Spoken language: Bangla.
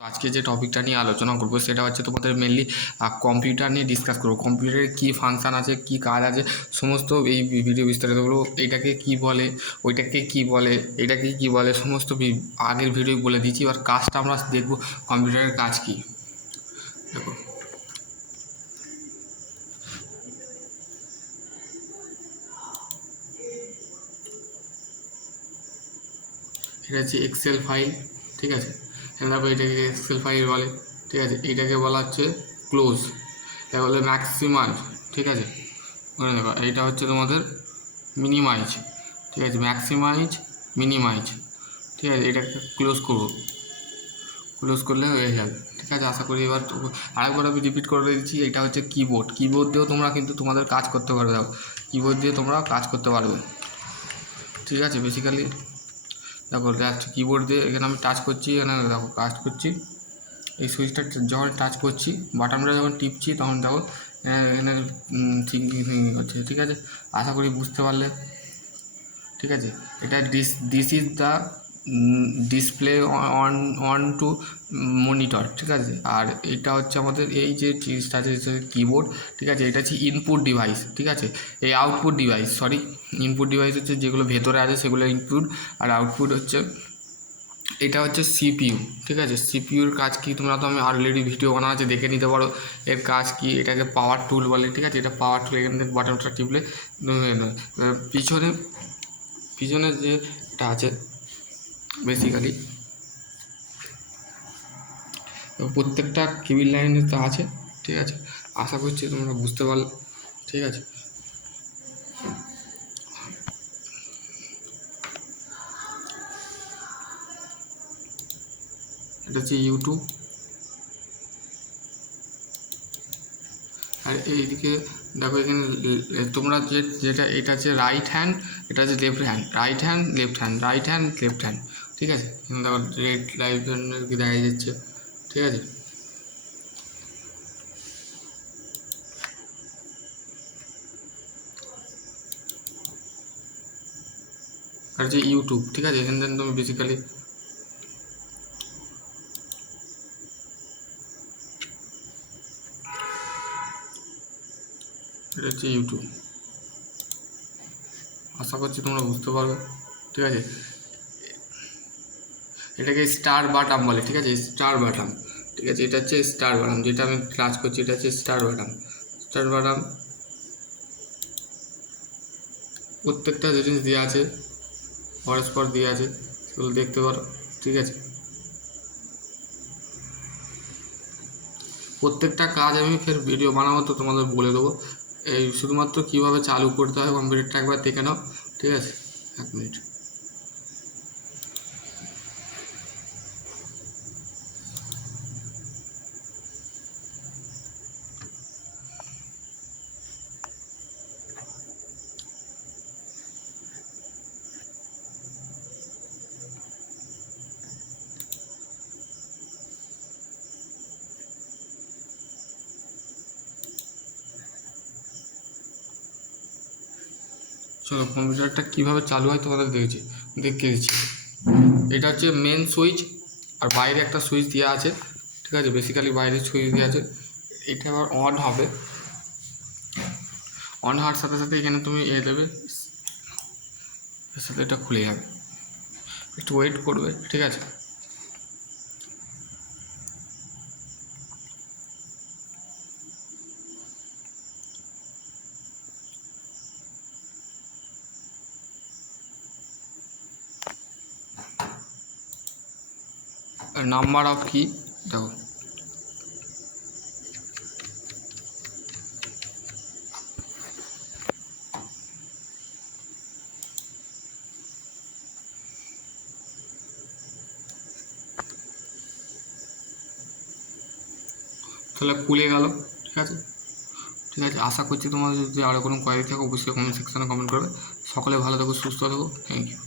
আজকে যে টপিকটা নিয়ে আলোচনা করবো সেটা হচ্ছে তোমাদের মেনলি কম্পিউটার নিয়ে ডিসকাস করবো। কম্পিউটারে কী ফাংশান আছে, কী কাজ আছে, সমস্ত এই ভিডিও বিস্তারিত বলবো। এইটাকে কী বলে, ওইটাকে কী বলে, এটাকে কী বলে, সমস্ত আগের ভিডিও বলে দিচ্ছি। এবার কাজটা আমরা দেখবো, কম্পিউটারের কাজ কী। দেখো, এটা হচ্ছে এক্সেল ফাইল, ঠিক আছে। তারপর এটাকে এক্সেল ফাইল বলে, ঠিক আছে। এইটাকে বলা হচ্ছে ক্লোজ, এটা বলে ম্যাক্সিমাইজ, ঠিক আছে। মনে দেখো, এইটা হচ্ছে তোমাদের মিনিমাইজ, ঠিক আছে। ম্যাক্সিমাইজ, মিনিমাইজ, ঠিক আছে। এটাকে ক্লোজ করবো, ক্লোজ করলে হয়ে যাবে, ঠিক আছে। আশা করি এবার আরেকবার আমি রিপিট করে দিচ্ছি। এটা হচ্ছে কিবোর্ড, কিবোর্ড দিয়েও তোমরা কিন্তু তোমাদের কাজ করতে পারবে। দেখো, কিবোর্ড দিয়ে তোমরা কাজ করতে পারবে, ঠিক আছে। বেসিক্যালি দেখো, জাস্ট কিবোর্ড দিয়ে এখানে আমি টাচ করছি, এখানে দেখো কাজ করছি। এই সুইচটা যখন টাচ করছি, বাটনটা যখন টিপছি, তখন দেখো এখানে থিঙ্কিং হচ্ছে, ঠিক আছে। আশা করি বুঝতে পারলে, ঠিক আছে। এটা this is the display on two monitor, ঠিক আছে। আর এটা হচ্ছে আমাদের এই যে জিনিসটা আছে কিবোর্ড, ঠিক আছে। এটা হচ্ছে ইনপুট ডিভাইস, ঠিক আছে। এই output device, sorry, input device হচ্ছে যেগুলো ভেতরে আছে সেগুলো ইনপুট, আর আউটপুট হচ্ছে এটা হচ্ছে সিপিইউ, ঠিক আছে। সিপিইউর কাজ কি তোমরা তো আমি অলরেডি ভিডিও বানা আছে, দেখে নিতে পারো এর কাজ কি। এটাকে পাওয়ার টুল বলে, ঠিক আছে। এটা পাওয়ার টুল, এখান থেকে বাটনটা টিপলে পিছনে যেটা আছে বেসিক্যালি প্রত্যেকটা কেবিল লাইনে তা আছে, ঠিক আছে। আশা করছি তোমরা বুঝতে পারলে, ঠিক আছে। এটা হচ্ছে ইউটিউব, আর এইদিকে দেখো এখানে তোমরা যেটা এটা হচ্ছে রাইট হ্যান্ড, এটা হচ্ছে left hand, right hand left hand, right hand left hand, ঠিক আছে। এখানে দেখো রেড লাইট দেখা যাচ্ছে, ঠিক আছে। আর হচ্ছে ইউটিউব, ঠিক আছে। এখান থেকে তুমি বেসিক্যালি এটা হচ্ছে ইউটিউব। আশা করছি তোমরা বুঝতে পারবে, ঠিক আছে। এটাকে স্টার বাটাম বলে, ঠিক আছে। স্টার বাটাম, ঠিক আছে। এটা হচ্ছে স্টার বাটাম, যেটা আমি ক্লাস করছি, এটা হচ্ছে স্টার বাটাম। স্টার বাটাম প্রত্যেকটা জিনিস দেওয়া আছে, পরস্পর দেওয়া আছে, সেগুলো দেখতে পারো, ঠিক আছে। প্রত্যেকটা কাজ আমি ফের ভিডিও বানাবো, তো তোমাদের বলে দেবো। এই শুধুমাত্র কীভাবে চালু করতে হয় কম্পিউটারটা একবার দেখে নাও, ঠিক আছে। 1 মিনিট। চলো, কম্পিউটারটা কীভাবে চালু হয় তোমাদের দেখিয়ে দিচ্ছি। এটা হচ্ছে মেন সুইচ, আর বাইরে একটা সুইচ দেওয়া আছে, ঠিক আছে। বেসিক্যালি বাইরে সুইচ দেওয়া আছে। এটা আবার অন হবে, অন হওয়ার সাথে সাথে এখানে তুমি দেবে, এর সাথে এটা খুলে যাবে। একটু ওয়েট করবে, ঠিক আছে। নাম্বার অফ কি দেখো, তাহলে খুলে গেল, ঠিক আছে। ঠিক আছে, আশা করছি তোমাদের যদি আরও কোনো কোয়ারি থাকে অবশ্যই কমেন্ট সেকশনে কমেন্ট করবে। সকলে ভালো থাকো, সুস্থ থাকো, থ্যাংক ইউ।